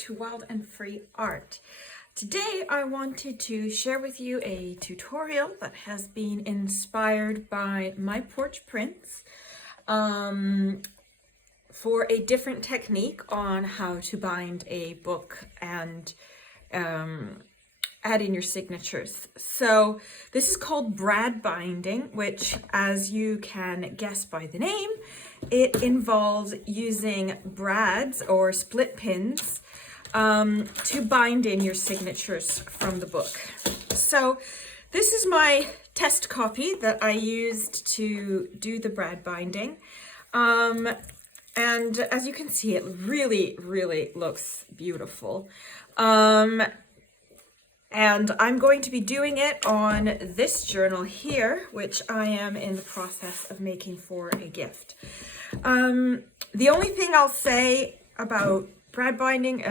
to Wild and Free Art. Today I wanted to share with you a tutorial that has been inspired by my porch prints for a different technique on how to bind a book and add in your signatures. So this is called brad binding, which, as you can guess by the name, it involves using brads or split pins to bind in your signatures from the book. So this is my test copy that I used to do the brad binding. And as you can see, it really looks beautiful. And I'm going to be doing it on this journal here, which I am in the process of making for a gift. The only thing I'll say about brad binding,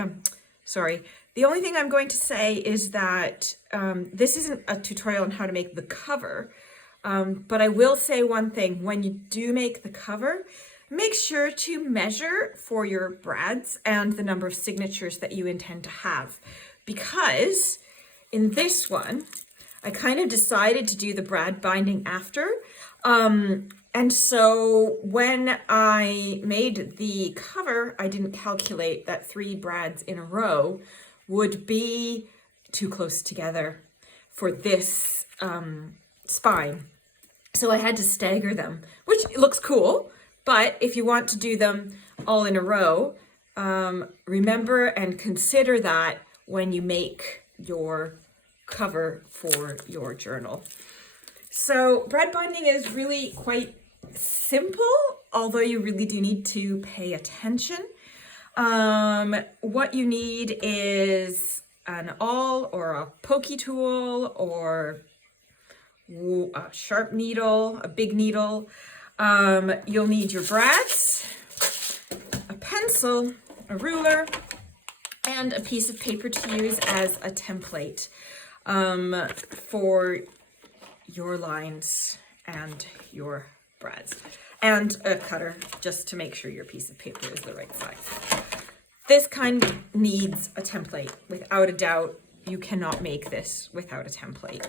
the only thing I'm going to say is that this isn't a tutorial on how to make the cover, but I will say one thing: when you do make the cover, make sure to measure for your brads and the number of signatures that you intend to have, because in this one, I kind of decided to do the brad binding after. And so when I made the cover, I didn't calculate that 3 brads in a row would be too close together for this spine. So I had to stagger them, which looks cool. But if you want to do them all in a row, remember and consider that when you make your cover for your journal. So brad binding is really quite simple, although you really do need to pay attention. What you need is an awl or a pokey tool or a sharp needle, a big needle. You'll need your brads, a pencil, a ruler, and a piece of paper to use as a template for your lines and your brads, and a cutter just to make sure your piece of paper is the right size. This kind needs a template. Without a doubt, you cannot make this without a template.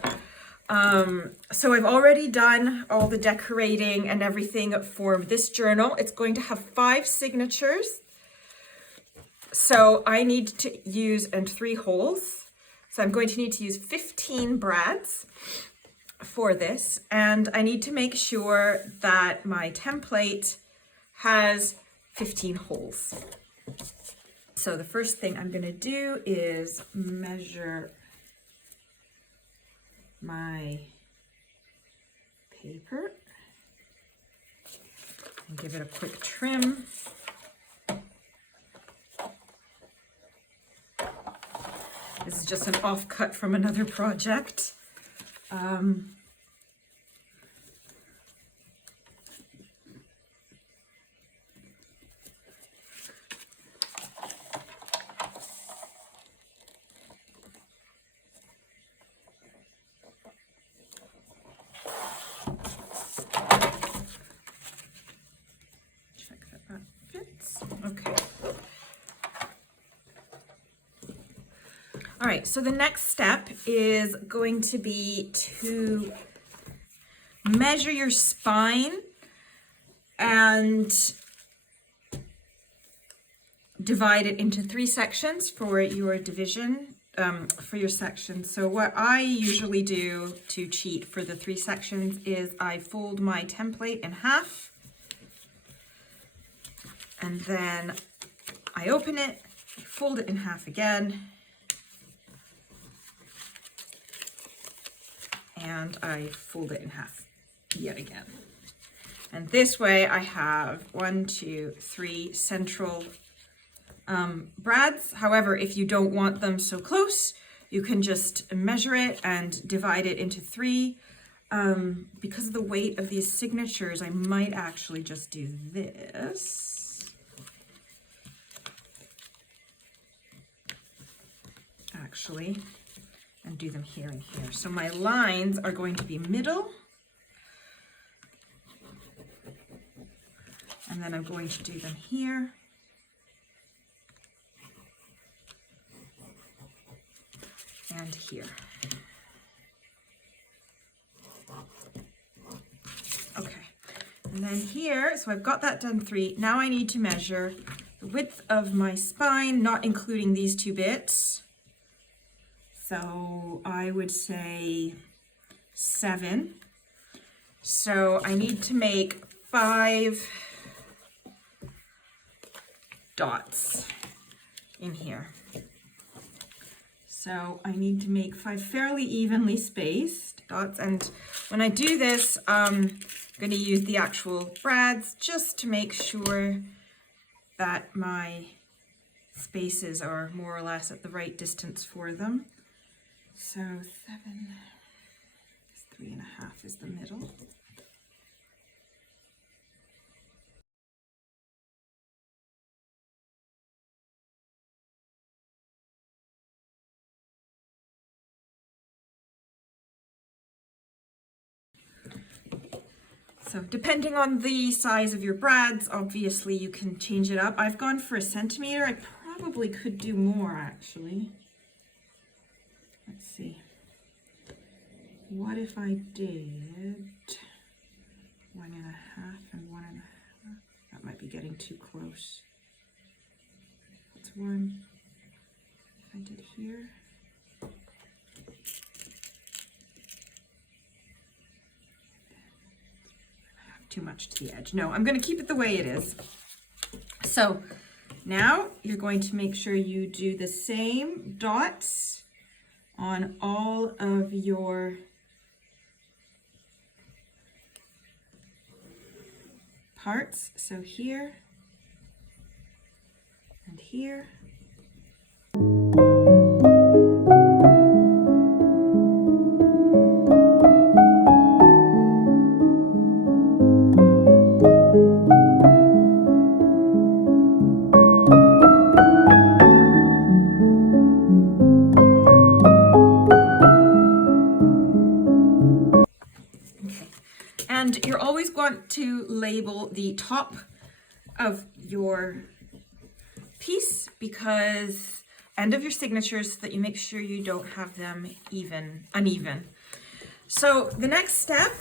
So I've already done all the decorating and everything for this journal. It's going to have 5 signatures. So I need to use, and 3 holes. So I'm going to need to use 15 brads for this. And I need to make sure that my template has 15 holes. So the first thing I'm going to do is measure my paper and give it a quick trim. This is just an offcut from another project. Check that fits. Okay. All right, so the next step is going to be to measure your spine and divide it into 3 sections for your division, for your section. So what I usually do to cheat for the 3 sections is I fold my template in half, and then I open it, I fold it in half again, and I fold it in half yet again. And this way I have 1, 2, 3 central brads. However, if you don't want them so close, you can just measure it and divide it into 3. Because of the weight of these signatures, I might actually just do this. Actually, and do them here and here. So my lines are going to be middle, and then I'm going to do them here and here. Okay, and then here, so I've got that done 3. Now I need to measure the width of my spine, not including these 2 bits. So I would say 7. So I need to make 5 dots in here. So I need to make 5 fairly evenly spaced dots, and when I do this, I'm going to use the actual brads just to make sure that my spaces are more or less at the right distance for them. So 7, 3.5 is the middle. So depending on the size of your brads, obviously you can change it up. I've gone for 1 centimeter. I probably could do more actually. Let's see. What if I did 1.5 and 1.5? That might be getting too close. What's 1? If I did here. Too much to the edge. No, I'm going to keep it the way it is. So now you're going to make sure you do the same dots on all of your parts. So here and here. And you're always going to label the top of your piece because end of your signatures so that you make sure you don't have them uneven. So the next step,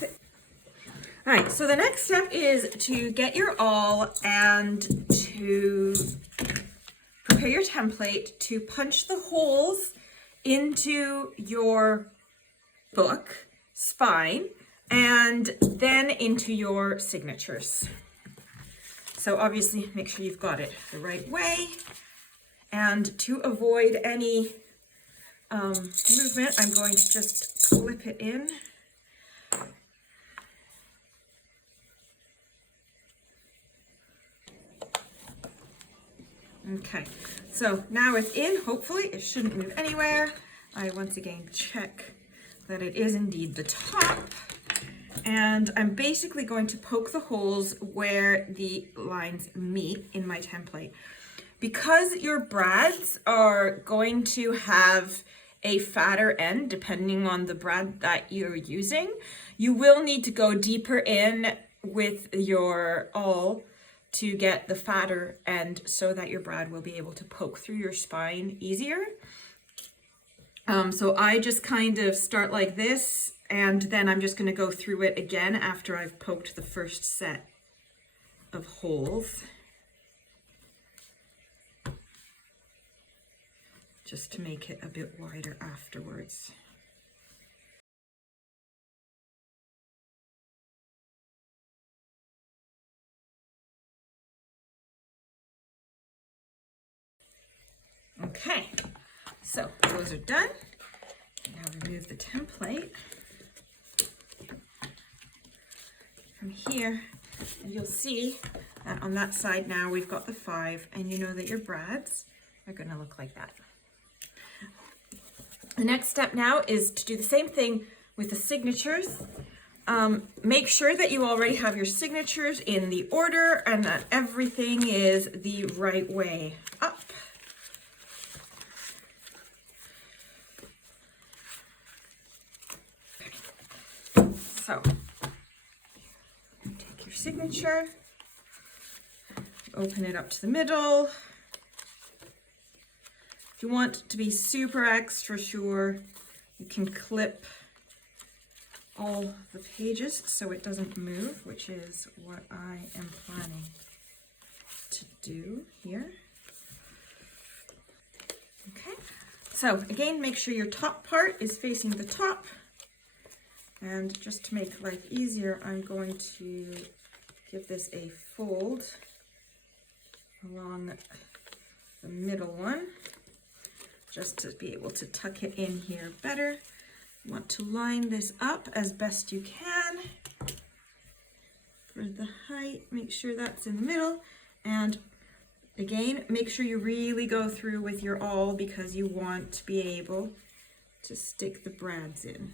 all right, so the next step is to get your awl and to prepare your template to punch the holes into your book spine and then into your signatures. So obviously make sure you've got it the right way, and to avoid any movement, I'm going to just clip it in. Okay, so now it's in. Hopefully it shouldn't move anywhere. I once again check that it is indeed the top. And I'm basically going to poke the holes where the lines meet in my template. Because your brads are going to have a fatter end, depending on the brad that you're using, you will need to go deeper in with your awl to get the fatter end so that your brad will be able to poke through your spine easier. So I just kind of start like this, and then I'm just going to go through it again after I've poked the first set of holes, just to make it a bit wider afterwards. Okay, so those are done. Now remove the template from here, and you'll see that on that side now we've got the 5, and you know that your brads are going to look like that. The next step now is to do the same thing with the signatures. Make sure that you already have your signatures in the order and that everything is the right way up. So, take your signature, open it up to the middle, If you want to be super extra sure, you can clip all the pages so it doesn't move, which is what I am planning to do here. Okay, so again, make sure your top part is facing the top. And just to make life easier, I'm going to give this a fold along the middle one, just to be able to tuck it in here better. You want to line this up as best you can. For the height, make sure that's in the middle. And again, make sure you really go through with your awl because you want to be able to stick the brads in.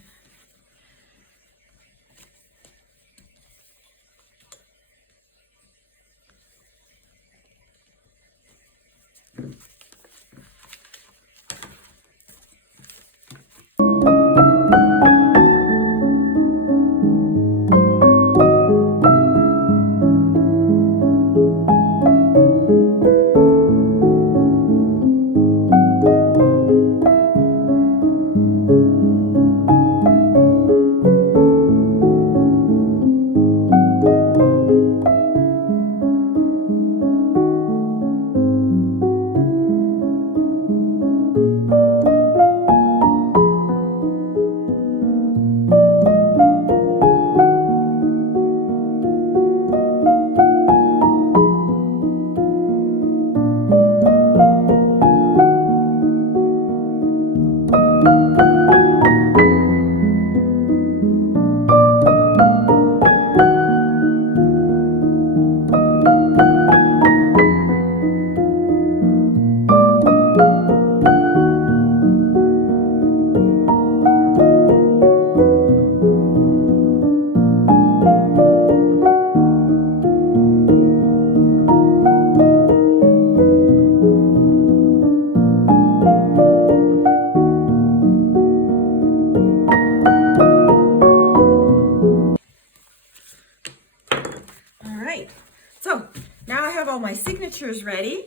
So now I have all my signatures ready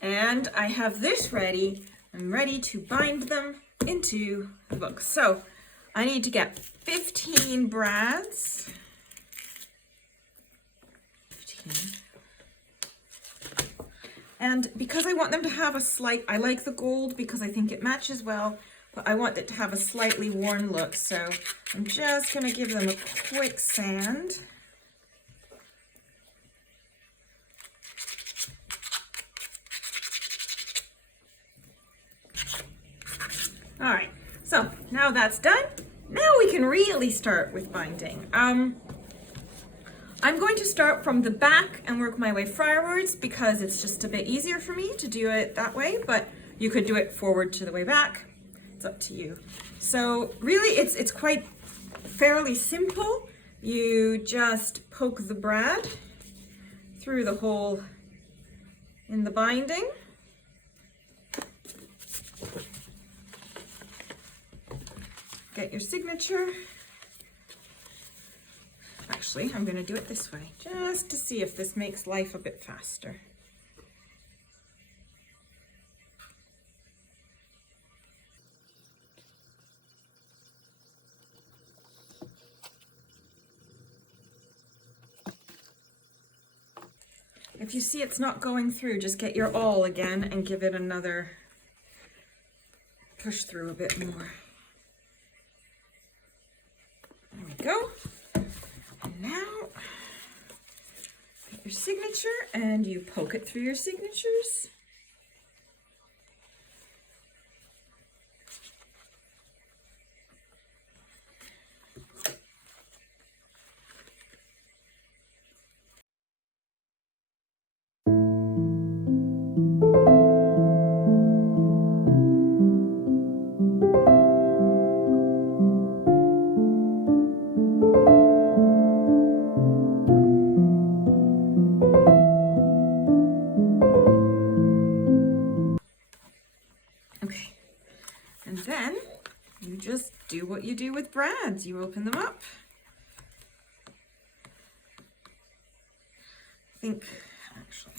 and I have this ready. I'm ready to bind them into the book. So I need to get 15 brads. 15. And because I want them to have a slight, I like the gold because I think it matches well, but I want it to have a slightly worn look. So I'm just gonna give them a quick sand. All right, so now that's done. Now we can really start with binding. I'm going to start from the back and work my way forwards because it's just a bit easier for me to do it that way, but you could do it forward to the way back. It's up to you. So really it's quite fairly simple. You just poke the brad through the hole in the binding. Get your signature. Actually, I'm going to do it this way, just to see if this makes life a bit faster. If you see it's not going through, just get your awl again and give it another push through a bit more. There we go. And now, get your signature and you poke it through your signatures. And then you just do what you do with brads. You open them up. I think, actually,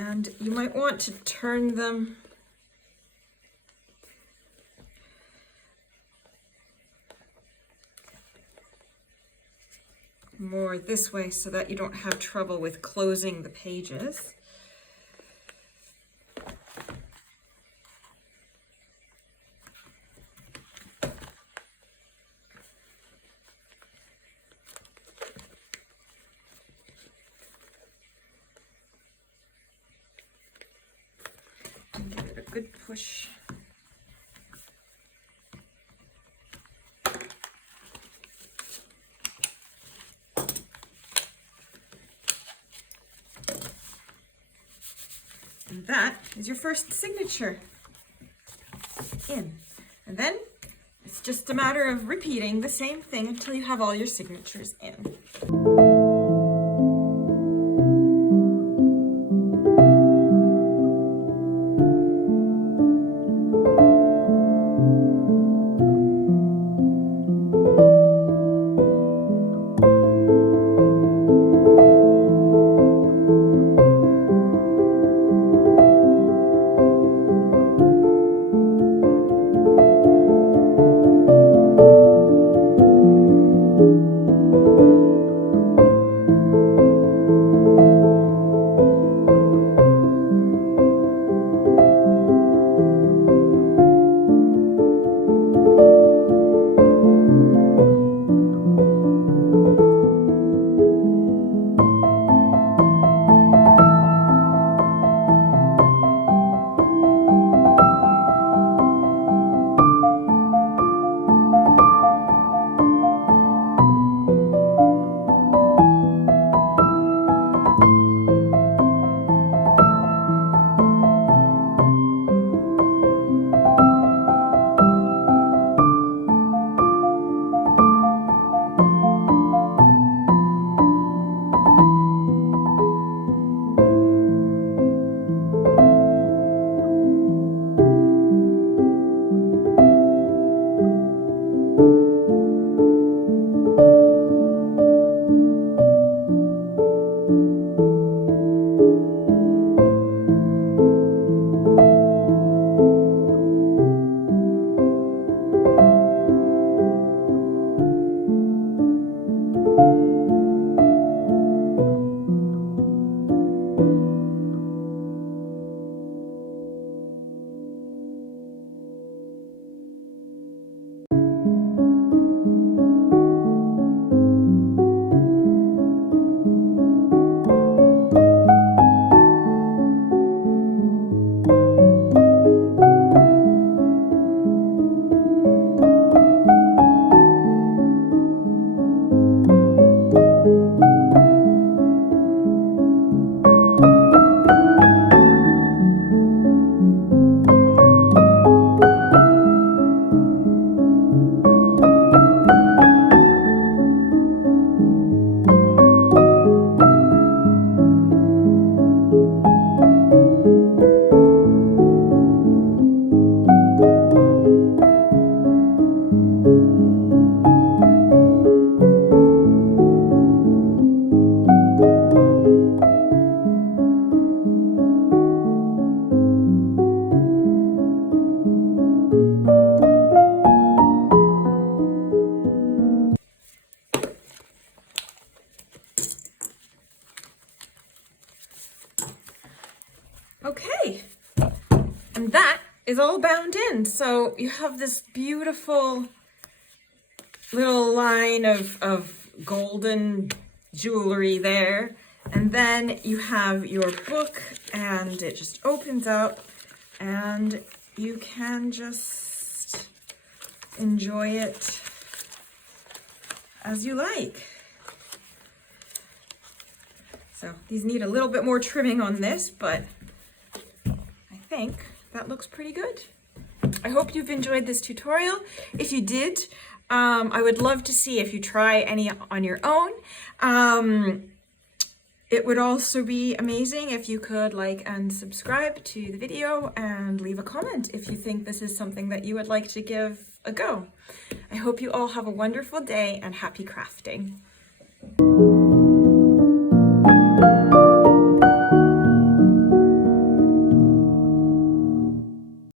And you might want to turn them more this way so that you don't have trouble with closing the pages. And give it a good push. And that is your first signature in. And then it's just a matter of repeating the same thing until you have all your signatures in. Okay, and that is all bound in. So you have this beautiful little line of golden jewelry there. And then you have your book and it just opens up and you can just enjoy it as you like. So these need a little bit more trimming on this, but I think that looks pretty good. I hope you've enjoyed this tutorial. If you did, I would love to see if you try any on your own. It would also be amazing if you could like and subscribe to the video and leave a comment if you think this is something that you would like to give a go. I hope you all have a wonderful day and happy crafting.